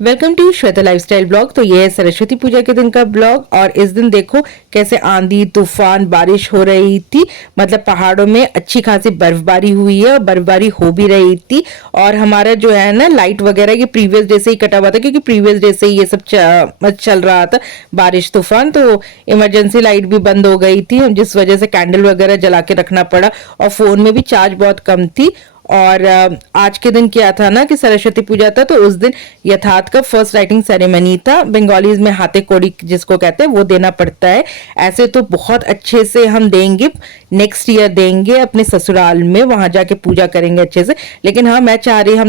Welcome to Shweta lifestyle blog. तो ये है सरस्वती पूजा के दिन का ब्लॉग और इस दिन देखो कैसे आंधी तूफान बारिश हो रही थी। मतलब पहाड़ों में अच्छी खासी बर्फबारी हुई है और बर्फबारी हो भी रही थी। और हमारा जो है ना लाइट वगैरह ये प्रीवियस डे से ही कटा हुआ था, क्योंकि प्रीवियस डे से ही ये सब चल रहा था, बारिश तूफान। तो इमरजेंसी लाइट भी बंद हो गई थी, जिस वजह से कैंडल वगैरह जला के रखना पड़ा। और फोन में भी चार्ज बहुत कम थी। और आज के दिन क्या था ना कि सरस्वती पूजा था, तो उस दिन यथार्थ का फर्स्ट राइटिंग सेरेमनी था। बंगालीज में हाथे कोड़ी जिसको कहते हैं वो देना पड़ता है। ऐसे तो बहुत अच्छे से हम देंगे, नेक्स्ट ईयर देंगे अपने ससुराल में, वहां जाके पूजा करेंगे अच्छे से। लेकिन हाँ, हम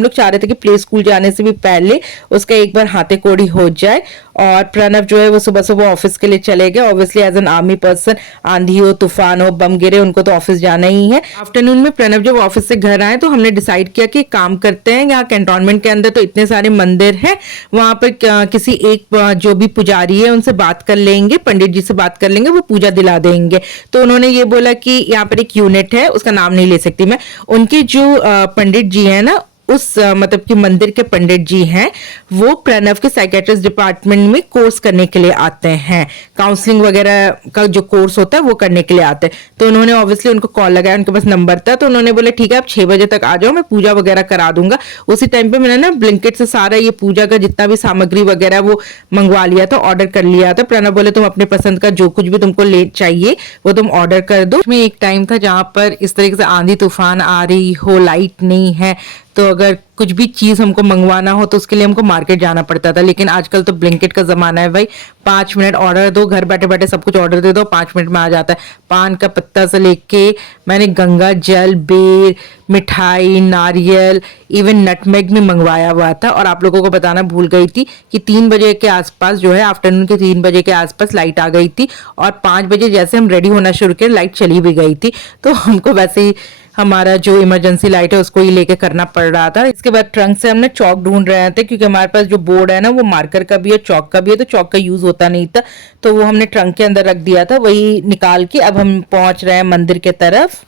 लोग चाह रहे थे कि प्ले स्कूल जाने से भी पहले उसका एक बार हाथे कोड़ी हो जाए। और प्रणव जो है वो सुबह सुबह ऑफिस के लिए चले गए। Obviously as an army person, आंधी हो तूफान हो बम गिरे, उनको तो ऑफिस जाना ही है। आफ्टरनून में प्रणव जब ऑफिस से घर आए तो हमने डिसाइड किया कि काम करते हैं, यहाँ कैंटोनमेंट के अंदर तो इतने सारे मंदिर हैं, वहां पर किसी एक जो भी पुजारी है उनसे बात कर लेंगे, पंडित जी से बात कर लेंगे, वो पूजा दिला देंगे। तो उन्होंने ये बोला कि यहाँ पर एक यूनिट है, उसका नाम नहीं ले सकती मैं, उनके जो पंडित जी है ना, उस मतलब कि मंदिर के पंडित जी हैं, वो प्रणव के साइकेट्रिस्ट डिपार्टमेंट में कोर्स करने के लिए आते हैं। काउंसलिंग वगैरह का जो कोर्स होता है वो करने के लिए आते हैं। तो उन्होंने ऑब्वियसली उनको कॉल लगाया, उनके पास नंबर था, तो उन्होंने बोला ठीक है आप 6 बजे तक आ जाओ, मैं पूजा वगैरह करा दूंगा। उसी टाइम पे मैंने ना ब्लिंकिट से सारा ये पूजा का जितना भी सामग्री वगैरह वो मंगवा लिया था, ऑर्डर कर लिया था। प्रणव बोले तुम अपने पसंद का जो कुछ भी तुमको ले चाहिए वो तुम ऑर्डर कर दो। उसमें एक टाइम था जहां पर इस तरीके से आंधी तूफान आ रही हो, लाइट नहीं है, तो अगर कुछ भी चीज हमको मंगवाना हो तो उसके लिए हमको मार्केट जाना पड़ता था। लेकिन आजकल तो ब्लिंकिट का जमाना है भाई, 5 मिनट ऑर्डर दो, घर बैठे बैठे सब कुछ ऑर्डर दे दो, 5 मिनट में आ जाता है। पान का पत्ता से लेके मैंने गंगा जल, बेर, मिठाई, नारियल, इवन नटमेग में मंगवाया हुआ था। और आप लोगों को बताना भूल गई थी कि 3 बजे के आसपास जो है, आफ्टरनून के 3 बजे के आसपास लाइट आ गई थी। और 5 बजे जैसे हम रेडी होना शुरू किए लाइट चली भी गई थी। तो हमको वैसे ही हमारा जो इमरजेंसी लाइट है उसको ही लेके करना पड़ रहा था। इसके बाद ट्रंक से हमने चौक ढूंढ रहे थे, क्योंकि हमारे पास जो बोर्ड है ना वो मार्कर का भी है, चौक का भी है, तो चौक का यूज होता नहीं था, तो वो हमने ट्रंक के अंदर रख दिया था। वही निकाल के अब हम पहुंच रहे हैं मंदिर के तरफ।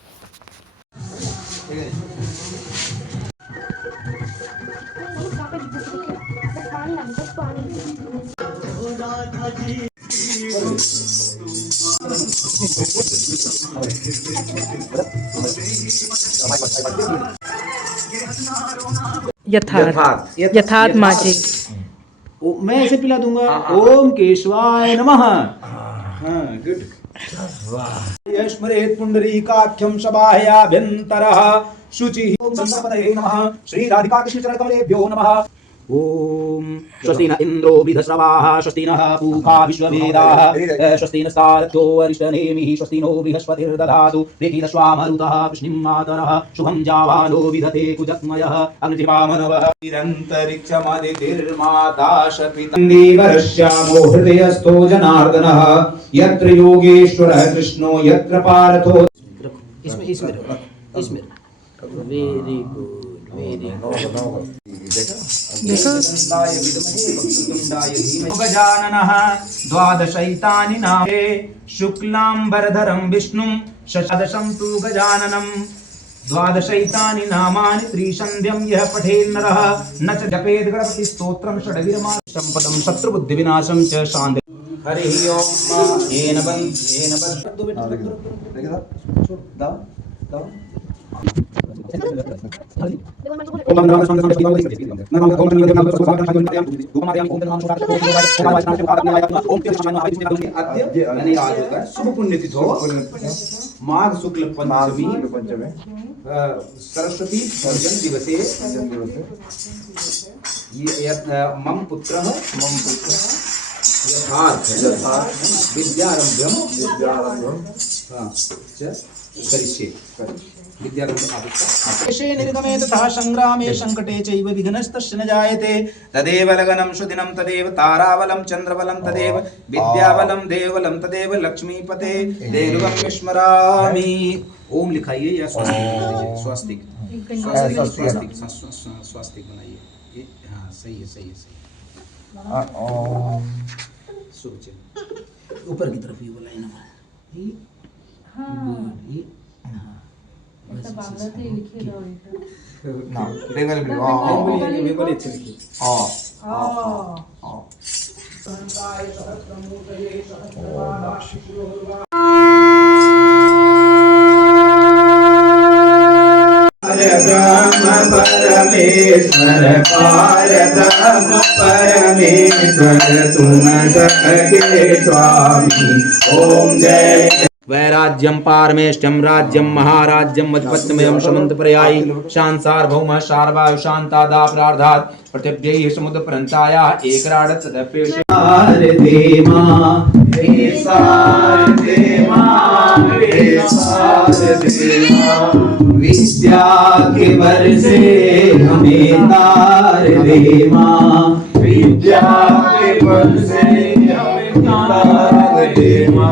यथार्थ यथार्थ माँ जी, मैं ऐसे पिला दूंगा। ओम केशवाय नमः। हाँ, गुड। स्मरेत् पुंडरीकाख्यं सबाह्याभ्यन्तरः शुचिः। ओम संगपतये नमः। श्री राधिका कृष्ण चरण कमलेभ्यो नमः। ओम स्वस्ति न इंद्रो विधश्रवाः, स्वस्ति नः पूषा विश्ववेदाः, स्वस्ति नस्तार्क्ष्यो अरिष्टनेमिः, स्वस्ति नो बृहस्पतिर्दधातु ऋषिरश्वामरुतः वृष्णिं मातरः, शुभं जावानो विदधे कुजत्मयः अग्निवामनवः। निरन्तरिक्षमदितिर्माता शपितं देवरश्यामो हृदयस्थो जनार्दनः, यत्र योगेश्वरः कृष्णो यत्र पार्थो। इसमें वेरी गुड, वेरी गुड। गजाननः द्वादशैतानि नामे शुक्लांबरधरं विष्णुं शशादशं तु गजाननं, द्वादशैतानि नामानि त्रिसन्ध्यं यः पठेन्नरः न च जपेद् गणपति स्तोत्रं षड्विरमां संपदं शत्रुबुद्धिविनाशं च शान्ति। हरिः ओम। येन बंद शुभ पुण्य तिथो माघ शुक्ल पंचमी सरस्वती पूजन दिवसे मम पुत्र यथार्थ विद्यारंभ्यम करिष्ये। विद्यारंभे निर्गमे तथा संग्रामे संकटे चैव विघ्नस्तस्य न जायते, तदेव लगनं सुदिनं तदेव ताराबलं चंद्रबलं तदेव विद्याबलं देवबलं तदेव लक्ष्मीपते देवं विस्मरामि। ओम लिखाइए या स्वास्तिक स्वास्तिक बनाइए। हाँ सही है, सही है, सही। सोचे ऊपर की तरफ ये बोला ना। ब्रह्म परमेश्वर पार ब्रह्म परमेश्वर तुम सबके स्वामी। ओम जय। वैराज्यं पारमेष्ठ्यं राज्यं महाराज्यं मधुपत्तमयं समन्तपर्यायी शान्सार्वभौमः शार्वायु शान्तादा प्रार्धात् पृथिव्यै समुद्रपर्यन्ताया एकराडत् तदप्येषे देमा हे सार देमा हे सार देमा विद्या के वर्षे हमें तार देमा विद्या के वर्षे हमें तार देमा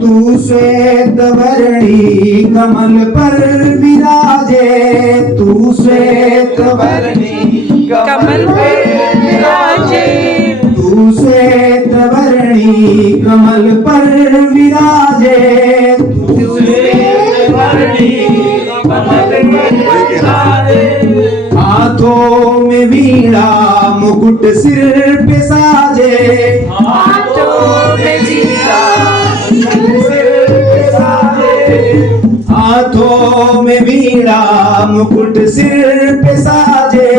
तू श्वेत वर्णी कमल पर विराजे तू श्वेत वर्णी कमल पर विराजे तू श्वेत वर्णी कमल पर विराजे तू श्वेत वर्णी कमल पर विराजे हाथों में वीणा मुकुट सिर पे साजे हाथों में वीणा हाथों में वीणा मुकुट सिर पे साजे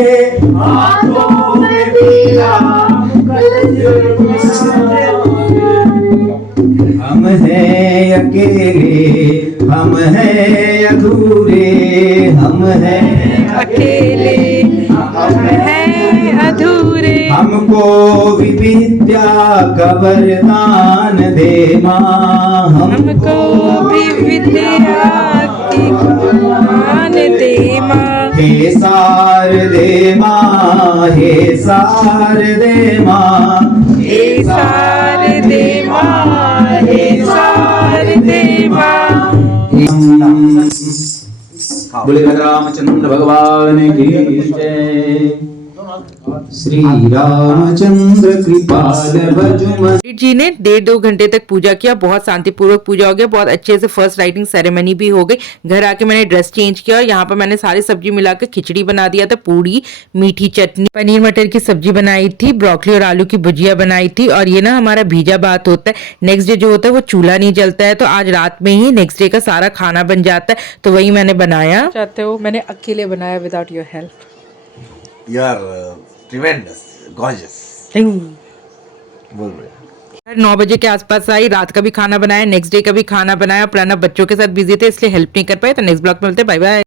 हाथों में वीणा मुकुट सिर पे साजे हम हैं अकेले हम हैं अधूरे हम हैं अकेले हम हैं अधूरे हमको विद्या का वरदान दे माँ हमको भी विद्या की ज्ञान दे माँ हे सार दे माँ हे सार दे माँ हे सार दे माँ हे सार दे माँ। बोले रामचंद्र भगवान की जय। श्री रामचंद्र कृपाल भजुमन। जी ने 1.5-2 घंटे तक पूजा किया, बहुत शांतिपूर्वक पूजा हो गया, बहुत अच्छे से फर्स्ट लाइटिंग सेरेमनी भी हो गई। घर आके मैंने ड्रेस चेंज किया और यहाँ पर मैंने सारी सब्जी मिलाकर खिचड़ी बना दिया था, पूड़ी, मीठी चटनी, पनीर मटर की सब्जी बनाई थी, ब्रोकली और आलू की भुजिया बनाई थी। और ये ना हमारा भीजा भात होता है, नेक्स्ट डे जो होता है वो चूल्हा नहीं जलता है, तो आज रात में ही नेक्स्ट डे का सारा खाना बन जाता है, तो वही मैंने बनाया। चाहते हो मैंने अकेले बनाया without your help. You are tremendous, gorgeous. बोल रहे 9 बजे के आसपास आई, रात का भी खाना बनाया, नेक्स्ट डे का भी खाना बनाया। प्रणव बच्चों के साथ बिजी थे इसलिए हेल्प नहीं कर पाए, तो नेक्स्ट ब्लॉग में मिलते हैं, बाय बाय।